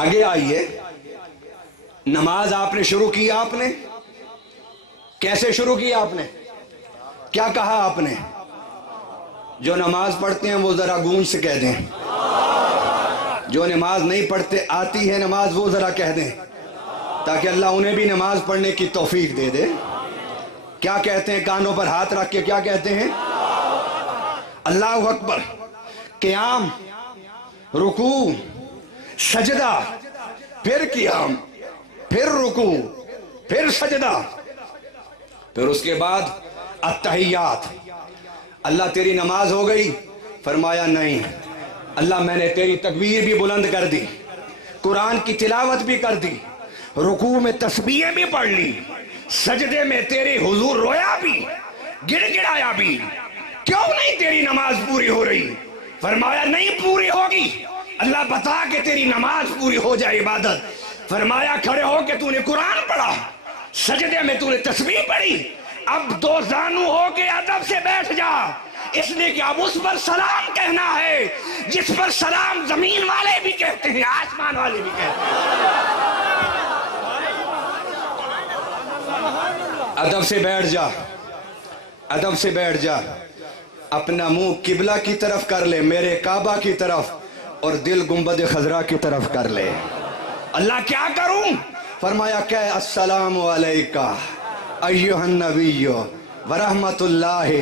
आगे आइए। नमाज आपने शुरू की, आपने कैसे शुरू की? आपने क्या कहा? आपने जो नमाज पढ़ते हैं वो जरा गूंज से कह दें, जो नमाज नहीं पढ़ते आती है नमाज वो जरा कह दें, ताकि अल्लाह उन्हें भी नमाज पढ़ने की तौफीक दे दे। क्या कहते हैं? कानों पर हाथ रख के क्या कहते हैं? अल्लाहु अकबर। क़याम, रुकू, सजदा, फिर क़याम, फिर रुकू, फिर सजदा, फिर उसके बाद अत्तहियात। अल्लाह तेरी नमाज हो गई? फरमाया नहीं। अल्लाह मैंने तेरी तकबीर भी बुलंद कर दी, कुरान की तिलावत भी कर दी, रुकू में तस्बीहें भी पढ़ ली, सजदे में तेरे हुजूर रोया भी, गिड़गिड़ाया भी। क्यों नहीं तेरी नमाज पूरी हो रही? फरमाया नहीं पूरी होगी। अल्लाह बता के तेरी नमाज पूरी हो जाए इबादत। फरमाया खड़े हो के तूने कुरान पढ़ा, सजदे में तूने तस्बीह पढ़ी, अब दो जानू हो के अदब से बैठ जा, इसलिए कि अब उस पर सलाम कहना है जिस पर सलाम जमीन वाले भी कहते हैं, आसमान वाले भी कहते हैं। अदब से बैठ जा, अदब से बैठ जा। अपना मुंह किबला की तरफ कर ले, मेरे काबा की तरफ, और दिल गुंबद खजरा की तरफ कर ले। अल्लाह क्या करूं? फरमाया क्या? अस्सलामु अलैका अय्युहन नबिय्यो व रहमतुल्लाहि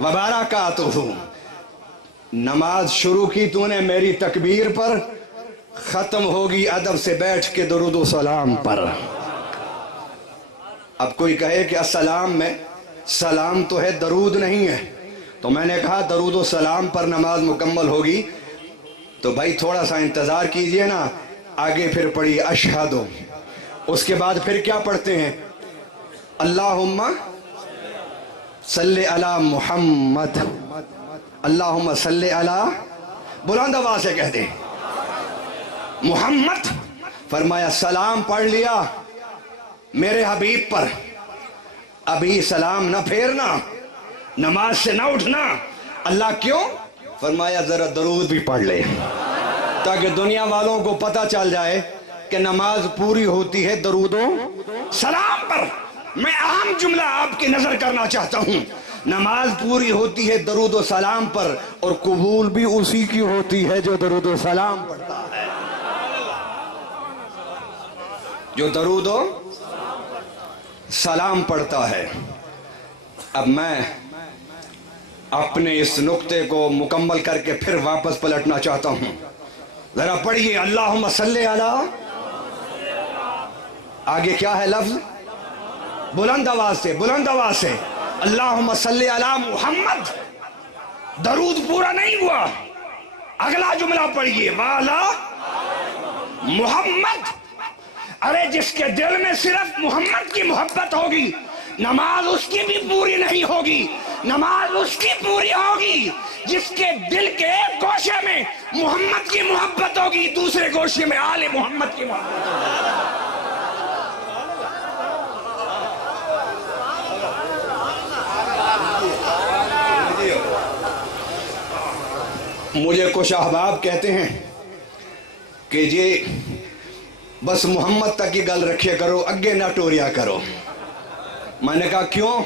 व बरकातुहू। नमाज शुरू की तूने मेरी तकबीर पर, खत्म होगी अदब से बैठ के दुरूद व सलाम पर। अब कोई कहे कि अस्सलाम में सलाम तो है, दरूद नहीं है, तो मैंने कहा दरूद व सलाम पर नमाज मुकम्मल होगी तो भाई थोड़ा सा इंतजार कीजिए ना। आगे फिर पढ़िए अशहदु, उसके बाद फिर क्या पढ़ते हैं? अल्लाहुम्मा सल्ले अला मुहम्मद, अल्लाहुम्मा सल्ले अला, बुलंद आवाज से कह दे मुहम्मद। फरमाया सलाम पढ़ लिया मेरे हबीब पर, अभी सलाम न फेरना, नमाज से न उठना। अल्लाह क्यों? फरमाया जरा दरूद भी पढ़ ले, ताकि दुनिया वालों को पता चल जाए कि नमाज पूरी होती है दरूदों सलाम पर। मैं अहम जुमला आपकी नजर करना चाहता हूं, नमाज पूरी होती है दरूदो सलाम पर, और कबूल भी उसी की होती है जो दरूदो सलाम पढ़ता है, जो दरूदो सलाम पढ़ता है। अब मैं अपने इस नुक्ते को मुकम्मल करके फिर वापस पलटना चाहता हूं। जरा पढ़िए अल्लाहुम्मा सल्ले अला, आगे क्या है लफ्ज? बुलंद आवाज से, बुलंद आवाज से अल्लाहुम्मा सल्ले अला मुहम्मद। दरूद पूरा नहीं हुआ, अगला जुमला पढ़िए वाला मुहम्मद। अरे जिसके दिल में सिर्फ मोहम्मद की मोहब्बत होगी, नमाज उसकी भी पूरी नहीं होगी। नमाज उसकी पूरी होगी जिसके दिल के एक गोशे में मोहम्मद की मोहब्बत होगी, दूसरे गोशे में आले मोहम्मद की मोहब्बत होगी। मुझे कुछ अहबाब कहते हैं कि ये बस मोहम्मद तक की गल रखे करो, अगे ना टोरिया करो। मैंने कहा क्यों?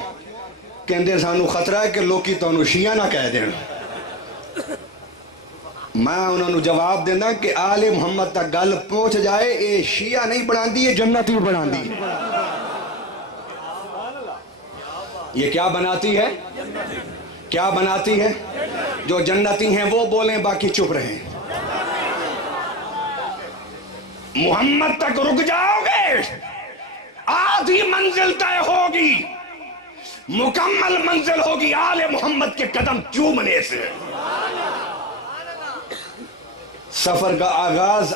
कहते सानू खतरा है कि लोग तुहानू शिया ना कह देन। मैं उन्होंने जवाब देना कि आले मुहम्मद तक गल पहुंच जाए, ये शिया नहीं बनाती, ये जन्नत ही बनाती है। ये क्या बनाती है? क्या बनाती है? जो जन्नती हैं वो बोलें, बाकी चुप रहें। मोहम्मद तक रुक जाओगे, आधी मंजिल तय होगी, मुकम्मल मंजिल होगी आले मोहम्मद के कदम चूमने से। सफर का आगाज